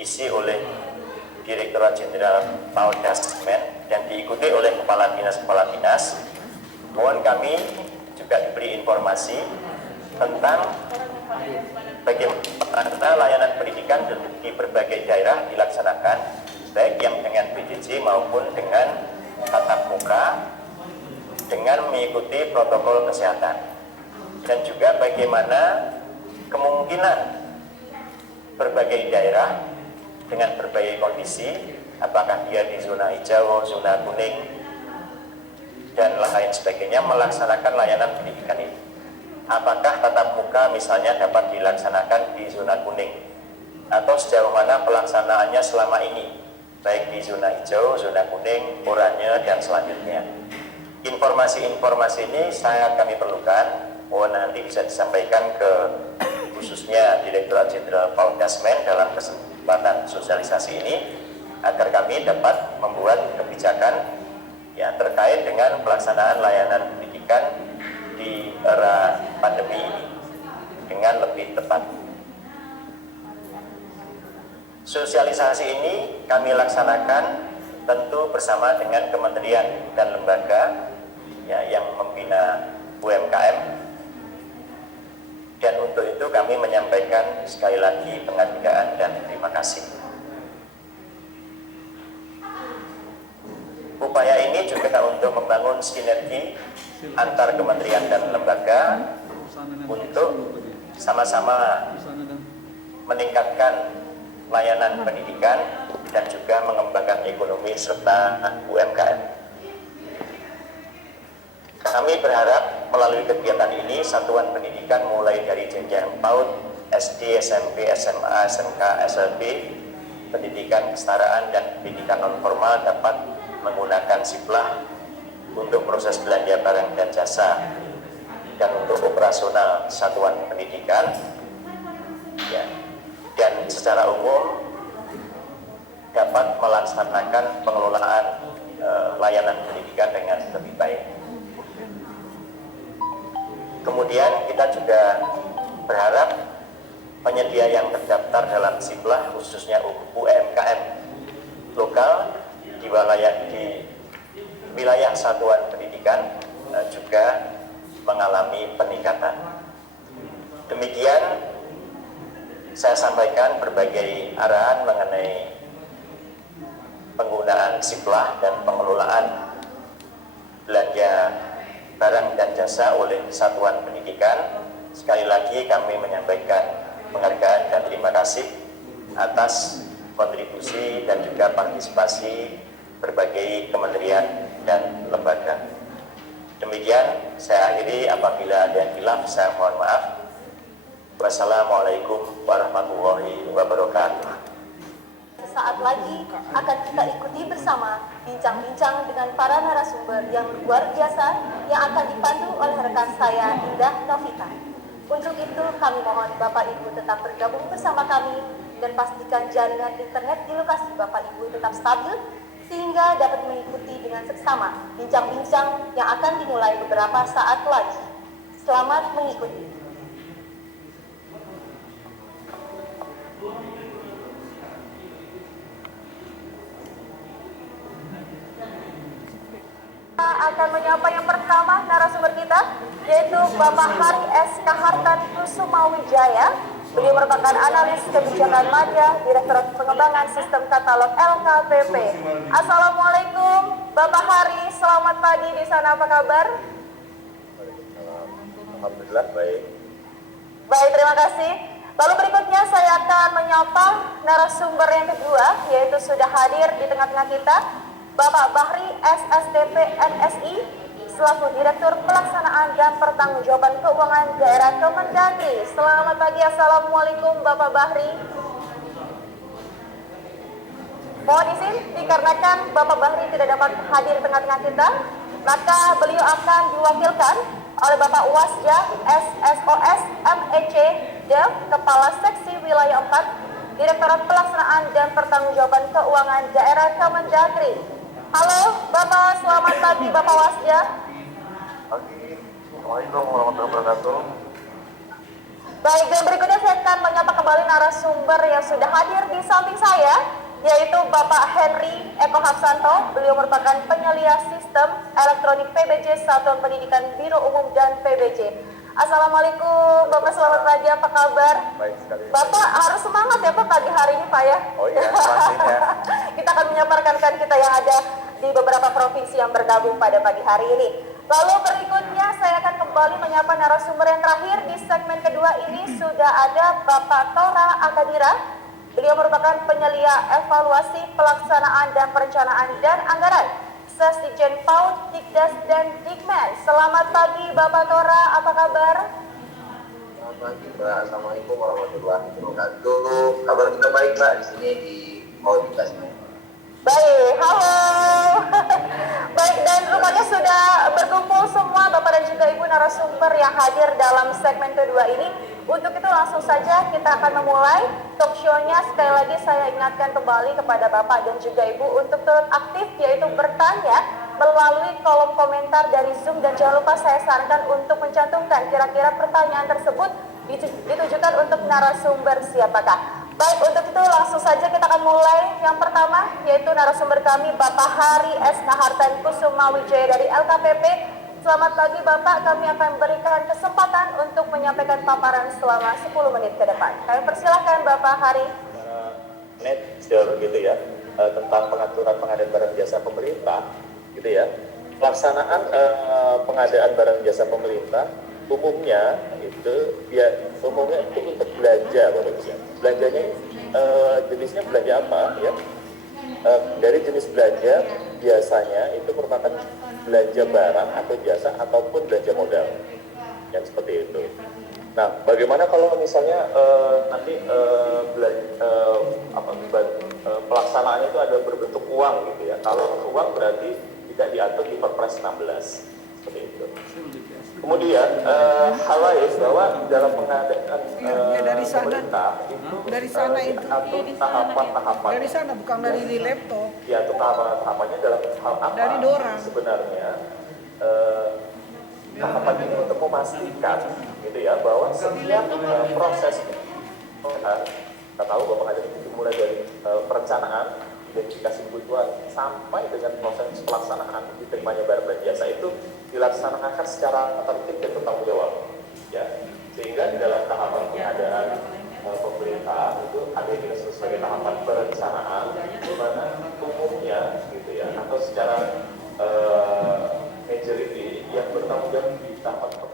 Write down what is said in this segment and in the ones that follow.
diisi oleh Direktorat Jenderal Paudasmen dan diikuti oleh kepala dinas. Mohon kami juga diberi informasi tentang bagaimana layanan pendidikan di berbagai daerah dilaksanakan, baik yang dengan PJJ maupun dengan tatap muka, dengan mengikuti protokol kesehatan, dan juga bagaimana kemungkinan berbagai daerah dengan berbagai kondisi, apakah dia di zona hijau, zona kuning, dan lain sebagainya, melaksanakan layanan pendidikan ini. Apakah tatap muka misalnya dapat dilaksanakan di zona kuning, atau sejauh mana pelaksanaannya selama ini, baik di zona hijau, zona kuning, oranye, dan selanjutnya. Informasi-informasi ini kami perlukan, nanti bisa disampaikan ke khususnya Direktorat Jenderal Paudasmen dalam kesempatan sosialisasi ini, agar kami dapat membuat kebijakan ya terkait dengan pelaksanaan layanan pendidikan di era pandemi ini dengan lebih tepat. Sosialisasi ini kami laksanakan tentu bersama dengan kementerian dan lembaga ya, yang membina UMKM, dan untuk itu kami menyampaikan sekali lagi penghargaan dan terima kasih. Upaya ini juga untuk membangun sinergi antar kementerian dan lembaga untuk sama-sama meningkatkan layanan pendidikan dan juga mengembangkan ekonomi serta UMKM. Kami berharap melalui kegiatan ini satuan pendidikan mulai dari jenjang PAUD, SD, SMP, SMA, SMK, SLB, pendidikan kesetaraan dan pendidikan non formal dapat menggunakan Siplah untuk proses belanja barang dan jasa dan untuk operasional satuan pendidikan ya, dan secara umum dapat melaksanakan pengelolaan layanan pendidikan dengan lebih baik. Kemudian kita juga berharap penyedia yang terdaftar dalam Siplah khususnya UMKM lokal di wilayah satuan pendidikan juga mengalami peningkatan. Demikian saya sampaikan berbagai arahan mengenai penggunaan Siplah dan pengelolaan belanja barang dan jasa oleh satuan pendidikan. Sekali lagi kami menyampaikan penghargaan dan terima kasih atas kontribusi dan juga partisipasi berbagai kementerian dan lembaga. Demikian saya akhiri, apabila ada yang hilaf saya mohon maaf. Wassalamualaikum warahmatullahi wabarakatuh. Sesaat lagi akan kita ikuti bersama bincang-bincang dengan para narasumber yang luar biasa yang akan dipandu oleh rekan saya Indah Novita. Untuk itu kami mohon Bapak Ibu tetap bergabung bersama kami dan pastikan jaringan internet di lokasi Bapak Ibu tetap stabil sehingga dapat mengikuti dengan seksama bincang-bincang yang akan dimulai beberapa saat lagi. Selamat mengikuti. Kita akan menyapa yang pertama narasumber kita, yaitu Bapak Hari S. Kahartan Kusumawijaya. Beliau merupakan analis kebijakan Madya, Direktorat Pengembangan Sistem Katalog LKPP. Assalamualaikum Bapak Hari, selamat pagi di sana, apa kabar? Alhamdulillah baik. Baik, terima kasih. Lalu berikutnya saya akan menyapa narasumber yang kedua, yaitu sudah hadir di tengah-tengah kita, Bapak Bahri SSDP NSI, selaku Direktur Pelaksanaan dan Pertanggungjawaban Keuangan Daerah Kemendagri. Selamat pagi, Assalamualaikum Bapak Bahri. Mohon izin, dikarenakan Bapak Bahri tidak dapat hadir di tengah-tengah kita, maka beliau akan diwakilkan oleh Bapak Wasja SSOS MEC Dev, Kepala Seksi Wilayah 4, Direktorat Pelaksanaan dan Pertanggungjawaban Keuangan Daerah Kemendagri. Halo Bapak, selamat pagi Bapak Wasja. Pagi, Assalamualaikum warahmatullahi wabarakatuh. Baik, dan berikutnya saya akan menyapa kembali narasumber yang sudah hadir di samping saya, yaitu Bapak Henry Eko Hapsanto. Beliau merupakan penyelia sistem elektronik PBJ Satuan Pendidikan Biro Umum dan PBJ. Assalamualaikum Bapak, selamat pagi, apa kabar? Baik sekali. Bapak harus semangat ya Pak pagi hari ini Pak ya. Oh iya, pastinya. Kita akan menyamarkan kita yang ada di beberapa provinsi yang bergabung pada pagi hari ini. Lalu berikutnya saya akan kembali menyapa narasumber yang terakhir di segmen kedua ini. Sudah ada Bapak Tora Akadira. Beliau merupakan penyelia evaluasi pelaksanaan dan perencanaan dan anggaran Sesdijen PAUD, Dikdas dan Dikmen. Selamat pagi Bapak Tora, apa kabar? Selamat pagi Mbak, Assalamualaikum warahmatullahi wabarakatuh. Kabar kita baik Mbak di sini di Dikdas. Baik, halo. Baik, dan rupanya sudah berkumpul semua Bapak dan juga Ibu narasumber yang hadir dalam segmen kedua ini. Untuk itu langsung saja kita akan memulai talk show-nya. Sekali lagi saya ingatkan kembali kepada Bapak dan juga Ibu untuk turut aktif, yaitu bertanya melalui kolom komentar dari Zoom. Dan jangan lupa saya sarankan untuk mencantumkan kira-kira pertanyaan tersebut ditujukan untuk narasumber siapakah. Baik, untuk itu langsung saja kita akan mulai. Yang pertama yaitu narasumber kami Bapak Hari S. Nahartan Kusuma Wijaya dari LKPP. Selamat pagi Bapak, kami akan berikan kesempatan untuk menyampaikan paparan selama 10 menit ke depan. Kami persilahkan Bapak Hari. Nature gitu ya, tentang pengaturan pengadaan barang jasa pemerintah gitu ya. Pelaksanaan pengadaan barang jasa pemerintah umumnya itu untuk belanja Bapak Ibu. Belanjanya jenisnya belanja apa ya? Dari jenis belanja biasanya itu merupakan belanja barang atau jasa ataupun belanja modal yang seperti itu. Nah, bagaimana kalau misalnya nanti pelaksanaannya itu ada berbentuk uang gitu ya? Kalau uang berarti tidak diatur di Perpres 16 seperti itu. Kemudian hal lain bahwa dalam pengadaan dari sana, pemerintah itu dari sana itu diatur tahapan-tahapan. dari sana bukan dari di laptop. Diatur tahapan-tahapannya dalam hal apa? Dari Dora. Sebenarnya tahapan ini untuk memastikan gitu ya bahwa setiap proses kita tahu bahwa pengadaan itu dimulai dari perencanaan, identifikasi kebutuhan sampai dengan proses pelaksanaan diterimanya barang dan jasa itu dilaksanakan secara tertib dan bertanggung jawab ya, sehingga di dalam tahapan pengadaan pemerintah itu ada yang disebut sebagai tahapan perencanaan di mana umumnya gitu ya atau secara majority yang bertanggung jawab di tahapan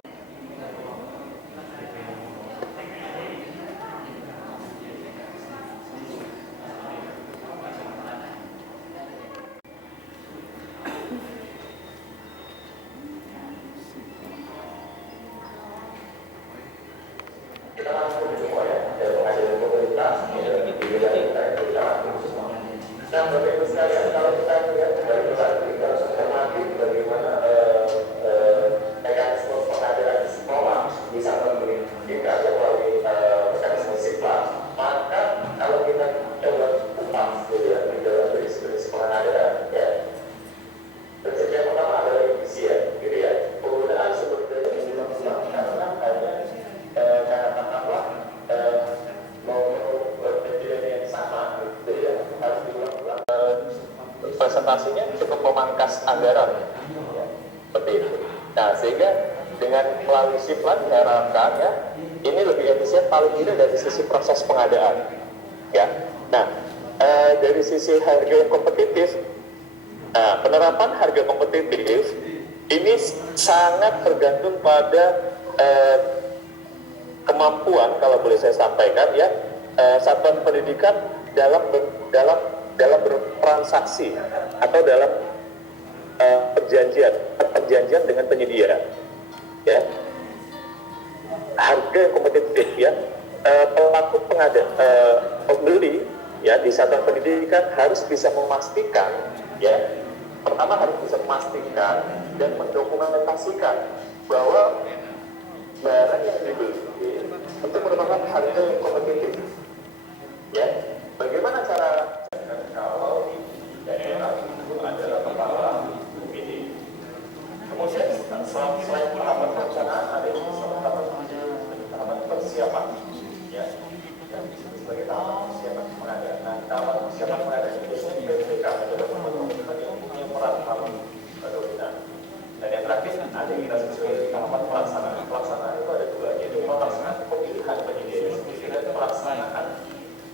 presentasinya cukup memangkas anggaran ya, seperti itu. Nah, sehingga dengan melalui Siplan diharapkan ya ini lebih efisien paling tidak dari sisi proses pengadaan ya. Nah, dari sisi harga yang kompetitif, nah, penerapan harga kompetitif ini sangat tergantung pada kemampuan, kalau boleh saya sampaikan ya, satuan pendidikan dalam bertransaksi atau dalam perjanjian dengan penyedia ya. Harga yang kompetitif ya, pelaku pembeli ya di satuan pendidikan harus bisa memastikan ya, pertama harus bisa memastikan dan mendokumentasikan bahwa barang yang dibeli itu merupakan harga yang kompetitif ya. Bagaimana cara kalau di daerah itu adalah kepala BPD. Kemudian selain tahapan perencanaan ada yang tahapan persiapan, ya, yang disebut sebagai tahapan persiapan pengadaan. Nah, tahapan persiapan pengadaan itu biasanya PPK adalah pembentukan yang punya peran paling dominan. Dan yang terakhir ada yang kita sebut sebagai tahapan pelaksanaan. Pelaksanaan itu ada dua, yaitu pelaksanaan pemilihan penyedia itu sendiri dan pelaksanaan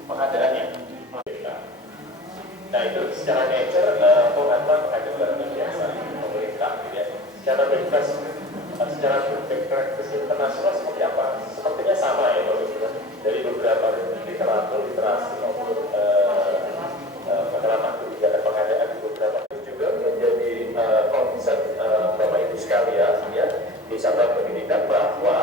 pengadaannya. Nah itu secara nature pengadaan barang biasa pemerintah, ya. Secara background internasional seperti apa? Sepertinya sama ya, dari beberapa literatur, literasi maupun pengalaman kebijakan pengadaan di beberapa juga menjadi konsep Bapak Ibu sekalian, ya, di sabang pendidikan bahwa